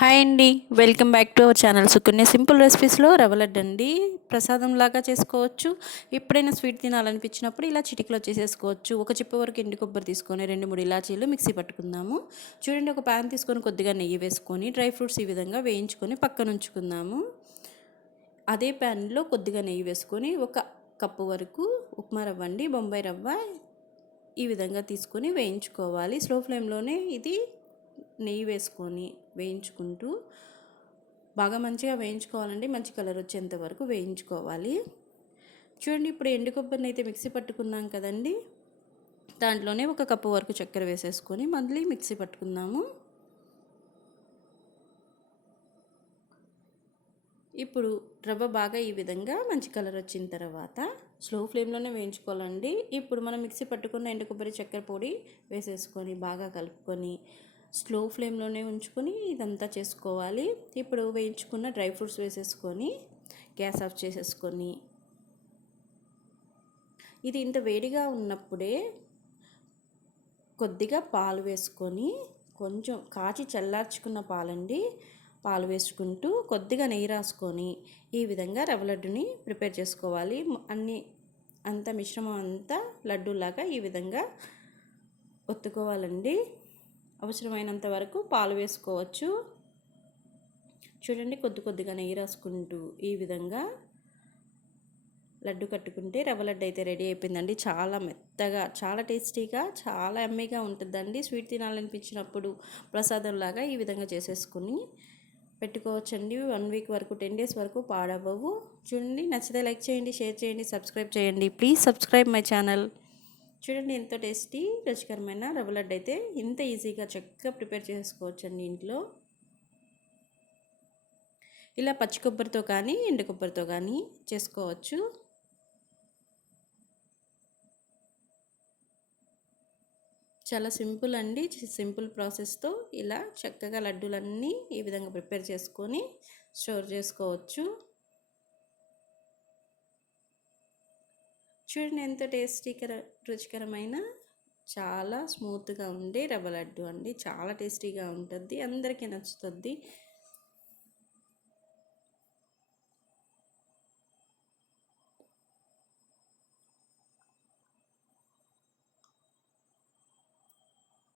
Hi అండి. Welcome back to our channel Sukanya simple రెసిపీస్లో రవ్వ లడ్డు అండి. ప్రసాదం లాగా చేసుకోవచ్చు. ఎప్పుడైనా స్వీట్ తినాలనిపించినప్పుడు ఇలా చిటికలో చేసేసుకోవచ్చు. ఒక చిప్ప వరకు ఎండు కొబ్బరి తీసుకొని 2-3 ఇలాచీలు మిక్సీ పట్టుకుందాము. చూడండి, ఒక ప్యాన్ తీసుకొని కొద్దిగా నెయ్యి వేసుకొని డ్రై ఫ్రూట్స్ ఈ విధంగా వేయించుకొని పక్కన ఉంచుకుందాము. అదే ప్యాన్లో కొద్దిగా నెయ్యి వేసుకొని ఒక కప్పు వరకు ఉప్మా రవ్వ అండి, బొంబాయి రవ్వ ఈ విధంగా తీసుకొని వేయించుకోవాలి. స్లో ఫ్లేమ్లోనే ఇది నెయ్యి వేసుకొని వేయించుకుంటూ బాగా మంచిగా వేయించుకోవాలండి. మంచి కలర్ వచ్చేంత వరకు వేయించుకోవాలి. చూడండి, ఇప్పుడు ఎండు కొబ్బరిని అయితే మిక్సీ పట్టుకున్నాం కదండి, దాంట్లోనే ఒక కప్పు వరకు చక్కెర వేసేసుకొని మళ్ళీ మిక్సీ పట్టుకుందాము. ఇప్పుడు రవ్వ బాగా ఈ విధంగా మంచి కలర్ వచ్చిన తర్వాత స్లో ఫ్లేమ్లోనే వేయించుకోవాలండి. ఇప్పుడు మనం మిక్సీ పట్టుకున్న ఎండు కొబ్బరి చక్కెర పొడి వేసేసుకొని బాగా కలుపుకొని స్లో ఫ్లేమ్లోనే ఉంచుకొని ఇదంతా చేసుకోవాలి. ఇప్పుడు వేయించుకున్న డ్రై ఫ్రూట్స్ వేసేసుకొని గ్యాస్ ఆఫ్ చేసేసుకొని ఇది ఇంత వేడిగా ఉన్నప్పుడే కొద్దిగా పాలు వేసుకొని, కొంచెం కాచి చల్లార్చుకున్న పాలండి, పాలు వేసుకుంటూ కొద్దిగా నెయ్యి రాసుకొని ఈ విధంగా రవ్వ లడ్డుని ప్రిపేర్ చేసుకోవాలి. అంత మిశ్రమం అంతా లడ్డూలాగా ఈ విధంగా ఒత్తుకోవాలండి. అవసరమైనంత వరకు పాలు వేసుకోవచ్చు. చూడండి, కొద్దిగా నెయ్యి రాసుకుంటూ ఈ విధంగా లడ్డు కట్టుకుంటే రవ్వ లడ్డు అయితే రెడీ అయిపోయిందండి. చాలా మెత్తగా, చాలా టేస్టీగా, చాలా యమ్మీగా ఉంటుందండి. స్వీట్ తినాలనిపించినప్పుడు ప్రసాదంలాగా ఈ విధంగా చేసేసుకుని పెట్టుకోవచ్చండి. 1 వీక్ వరకు, 10 డేస్ వరకు పాడవ్వవు. చూడండి, నచ్చితే లైక్ చేయండి, షేర్ చేయండి, సబ్స్క్రైబ్ చేయండి. Please subscribe my channel. చూడండి, ఎంతో టేస్టీ రుచికరమైన రవ్వ లడ్డు అయితే ఇంత ఈజీగా చక్కగా ప్రిపేర్ చేసుకోవచ్చండి ఇంట్లో. ఇలా పచ్చి కొబ్బరితో కానీ ఎండు కొబ్బరితో కానీ చేసుకోవచ్చు. చాలా సింపుల్ అండి. సింపుల్ ప్రాసెస్తో ఇలా చక్కగా లడ్డూలన్నీ ఈ విధంగా ప్రిపేర్ చేసుకొని స్టోర్ చేసుకోవచ్చు. చూడండి, ఎంతో రుచికరమైన చాలా స్మూత్గా ఉండే రవ్వ లడ్డు అండి. చాలా టేస్టీగా ఉంటుంది, అందరికీ నచ్చుతుంది.